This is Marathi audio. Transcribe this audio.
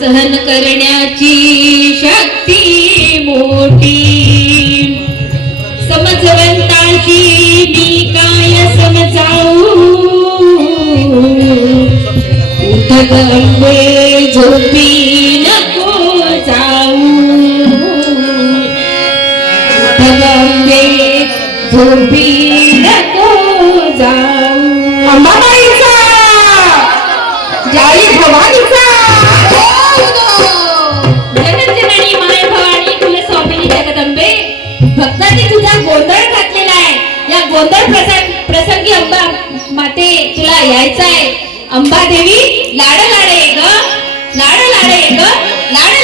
सहन करण्याची शक्ती मोठी. समजवंताची मी काय समजाऊ उठ झोपी नको जाऊ. उठ झोपी नको जाऊ. अंबाबाईचा! जाई भवानीचा! गोंधळ प्रसंग प्रसंगी अंबा माते तुला यायचं आहे अंबा देवी लाड लाडे ग. लाड लाडे ग. लाड